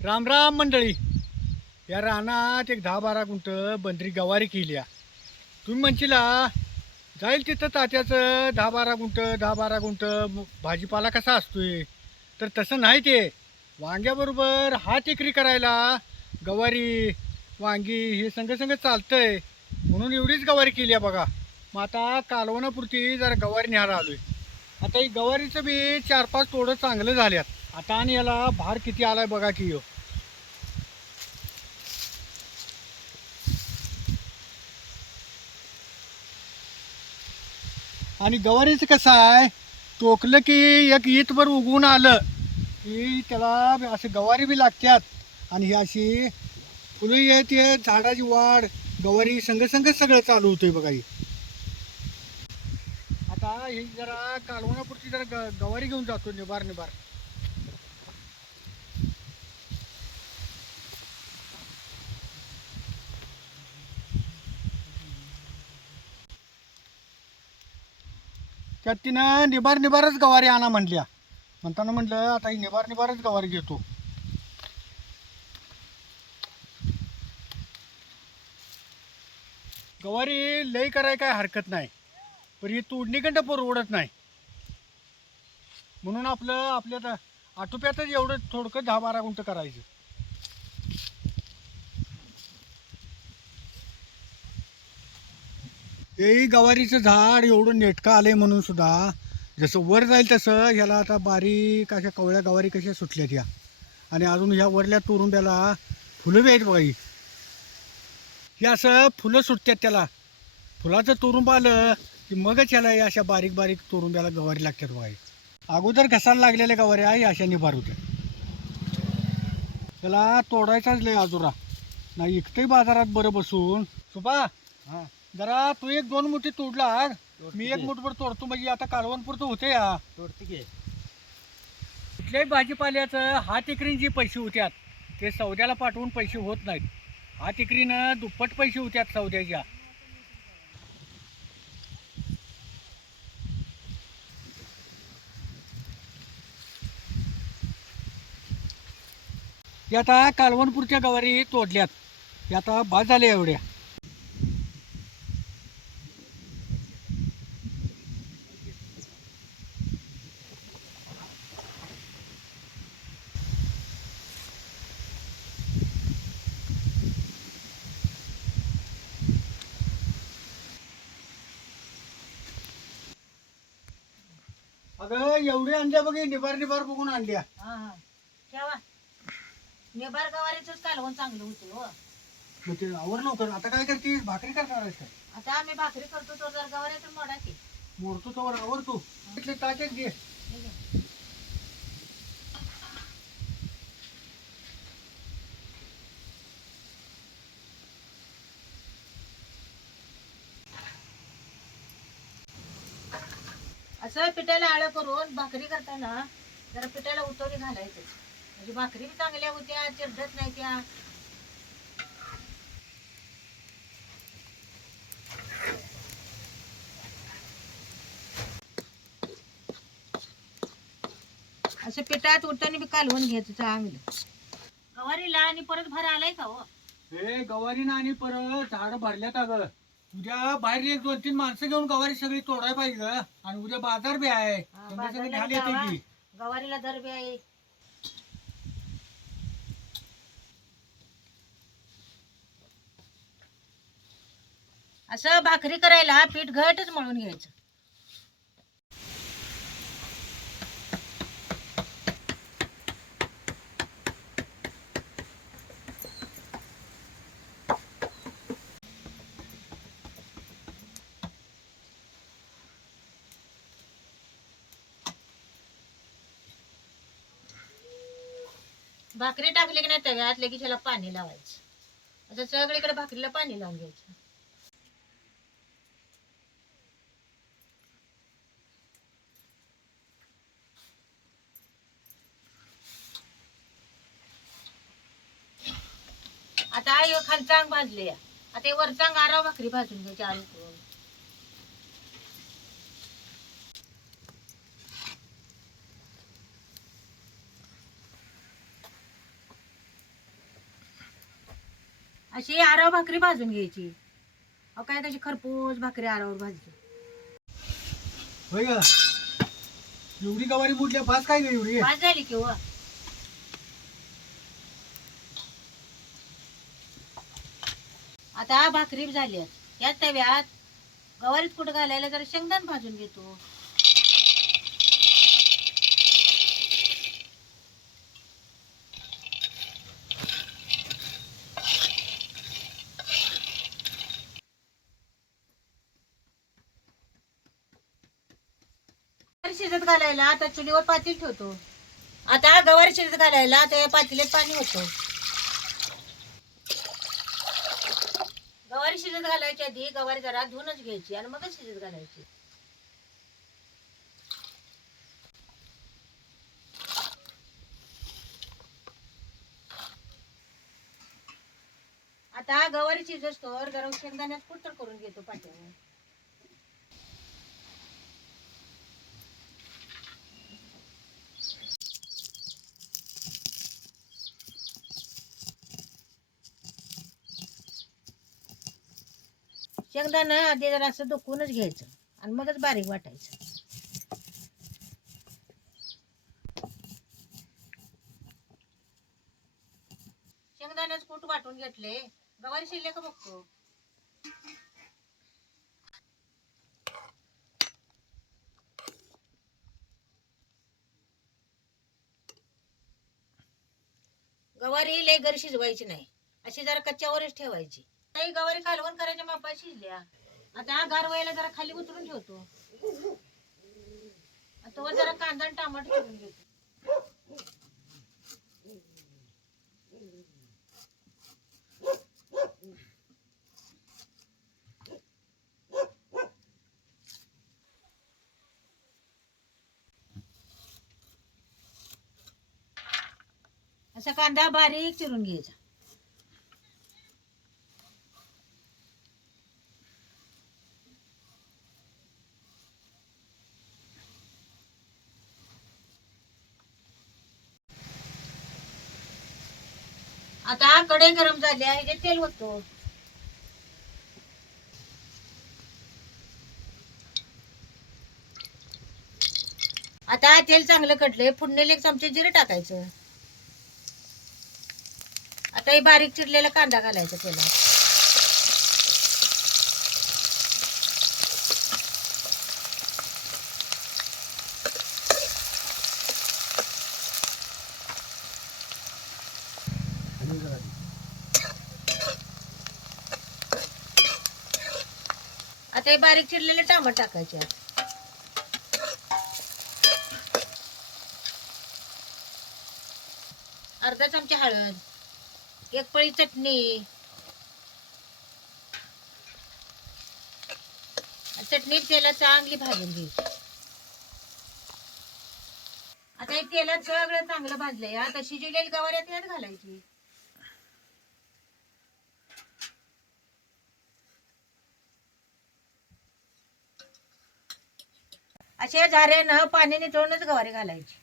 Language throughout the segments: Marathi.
राम राम मंडळी. या रानात एक 10-12 गुंठ बंदरी गवारी केली आहे. तुम्ही म्हणशीला जाईल तिथं तात्याचं 10-12 गुंठ 10-12 गुंठ भाजीपाला कसा असतोय, तर तसं नाही. ते वांग्याबरोबर हात एकरी करायला गवारी वांगी हे संग संग चालतंय, म्हणून एवढीच गवारी केली आहे बघा. मग आता कालवणापुरती जरा गवारी न्यायला आलोय. आता ही गवारीचं बी 4-5 तोडं चांगलं झाल्यात. आता आणि याला भार किती आलाय बघा की. आणि गवारीचं कसं आहे, टोकलं की एक ईतभर उगवून आलं की त्याला असं गवारी बी लागतात. आणि ही अशी फुलं येत येत झाडाची वाढ गवारी संग संग सगळं चालू होतंय बघा ही. आता ही जरा कालवणापुरती जरा गवारी घेऊन जातो निबार निबार. त्यात तिनं निबार निबारच गवारी आणा म्हणल्या. म्हणताना म्हटलं आता ही निबार निबारच गवारी घेतो. गवारी लई कराय काय हरकत नाही, पण ही तोडणीकडं परवडत नाही. म्हणून आपल्या आटोप्यातच एवढं थोडकं 10-12 गुंठ करायचं. हे गवारीचं झाड एवढं नेटकं आलंय म्हणून सुद्धा जसं वर जाईल तसं ह्याला आता बारीक अशा कवळ्या गवारी कशा सुटल्यात ह्या. आणि अजून ह्या वरल्या तुरुंब्याला फुलं बी आहेत बघा ही. हे असं फुलं सुटतात त्याला. फुलाचं तुरुंब आलं की मगच ह्याला या अशा बारीक बारीक तुरुंब्याला गवारी लागतात बघा ही. अगोदर घसाला लागलेल्या गवारी आहे अशा निभार होत्या. त्याला तोडायचाच लय आजोरा नाही, इकतंय बाजारात बरं बसून. सुपा, हा जरा तू 1-2 मुठी तोडला, तोडते मी की. 1 मुठभर तोडतो, म्हणजे आता कालवणपुरतं होते या. तोडते की. कुठल्याही भाजीपाल्याचं हात एकरीन जे पैसे होत्यात ते सौद्याला पाठवून पैसे होत नाहीत. हात एकरीनं दुप्पट पैसे होत्यात सौद्याच्या. ते आता कालवणपुरच्या गवारी तोडल्यात, ते आता बाद झाल्या एवढ्या. अगं एवढे आणल्या बघ, निबार निबार बघून आणल्या. हा हा ठेवा. निबार गवारीच कालवण चांगलं होतं हो. मग ते आवर लवकर. आता काय करते, भाकरी करणार आहेस काय? आता आम्ही भाकरी करतो तो जर गवारीचं मोडा की. मोडतो तोवर आवर तू. इथले टाकेच घे. हे घे. असं पिठाला आळं करून भाकरी करताना जरा पिठाला उतवली घालायचं, म्हणजे भाकरी बी चांगल्या होत्या, चिरडत नाही त्या. असं पिठात उठताना बी कालवून घ्यायचं चांगलं. गवारीला आणि परत भर आलाय का हो? हे गवारी ना आणि परत झाड भरल्यात अगं. उद्या बाहेर 1-2-3 माणसं घेऊन गवारी सगळी तोडायला पाहिजे गं. आणि उद्या बाजार बी आहे, हा, सगळे बाजारला घ्यायला जावा. येते की. गवारीला दर बी आहे. असं भाकरी करायला पीठ घटच मळून घ्यायचं. भाकरी टाकली की नाही तव्यात लगेच ह्याला पाणी लावायचं. असं सगळीकडे भाकरीला पाणी लावून घ्यायचं. आता ह्यो खालचा अंग भाजले, आता हे वरचा अंग आराव भाकरी भाजून घ्यायची आळू करून. अशी आराव भाकरी भाजून घ्यायची. अहो काय कशी खरपूस भाकरी आरावर भाजली. होय का एवढी गवारी बुडल्या भात काय ग एवढी भाज झाली की हो. आता भाकरी झाली. याच तव्यात गवारीत कुठं घालायला जरा शेंगदाण भाजून घेतो. शिजत घालायला आता चुलीवर पातेल ठेवतो. आता गवारी शिजत घालायला त्या पातेल्यात पाणी होतं. गवारी शिजत घालायच्या आधी गवारी जरा धुवूनच घ्यायची आणि मगच शिजत घालायची. आता गवारी शिजतोवर जरा शेंगदाण्यात कुटर करून घेतो पाट्यावर. शेंगदाणा आधी जरा असं दुखूनच घ्यायचं आणि मगच बारीक वाटायचं. शेंगदाण्याच कूट वाटून घेतले. गवारी शिजले का बघतो. गवारी लय गर शिजवायची नाही. अशी जरा कच्च्यावरच ठेवायची. काही गवारी कालवण करायच्या मापात शिजल्या. आता गार व्हायला जरा खाली उतरून ठेवतो. आता वर जरा कांदा आणि टमाटर चिरून घेतो. असा कांदा बारीक चिरून घ्यायचा. आता कढई गरम झाली आहे. हे तेल होतो. आता तेल चांगलं कटलंय. फोडणीला 1 चमचे जिरे टाकायचं. आता हे बारीक चिरलेला कांदा घालायचा तेलात. आता हे बारीक चिरलेले टमाटर टाकायचे. अर्धा चमचा हळद, 1 पळी चटणी, चटणी तेलात चांगली भाजून घ्यायची. आता हे तेलात सगळं चांगलं भाजलंय. आता शिजलेली गवारी त्यात घालायची. अशा झाऱ्यानं पाणी निथळूनच गवारी घालायची.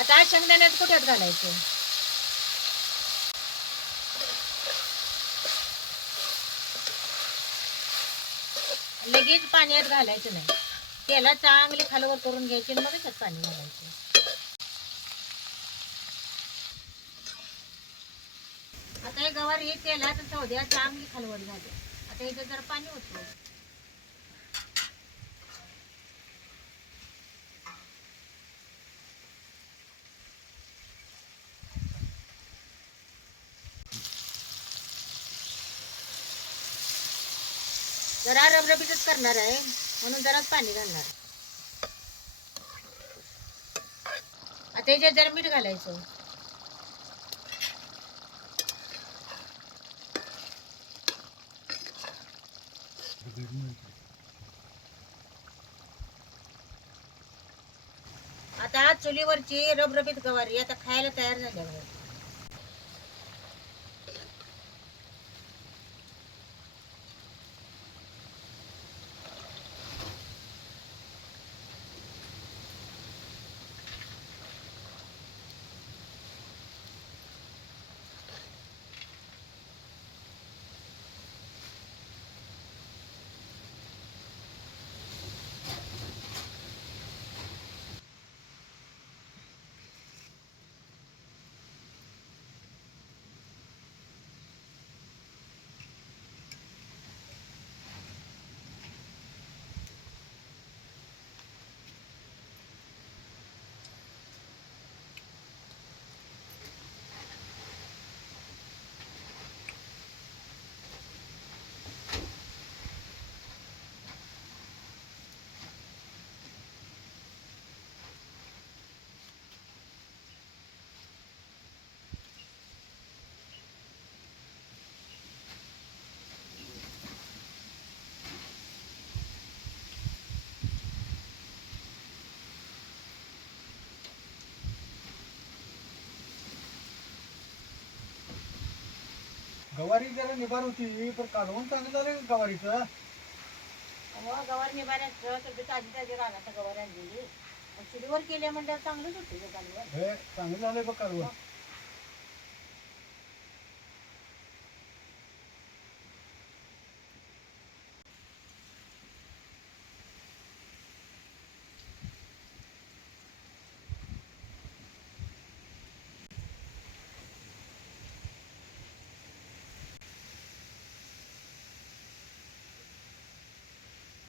आता शेंगदाण्यात कुठ्यात घालायचं. लगेच पाण्यात घालायचं नाही. तेला चांगली खालवर करून घ्यायची आणि मग त्यात पाणी घालायचं. आता हे गवारी तेलात चौद्या चांगली खालवर झाली. आता इथं जरा पाणी होतं. जरा रबरबीतच करणार आहे म्हणून जराच पाणी घालणार. आता याच्यात जरा मीठ घालायचं. आता चुलीवरची रबरबीत गवारी आता खायला तयार झाल्यावर गवारी जरा निभार होती पण कालवण चांगलं झालं गवारीचं. मग गवार निभाऱ्या तर ताजी ताजी रानात गवार आणलेली चुलीवर केल्या म्हणल्यावर चांगलंच होतं कालवण. हे चांगलं झालंय बघ कालवण.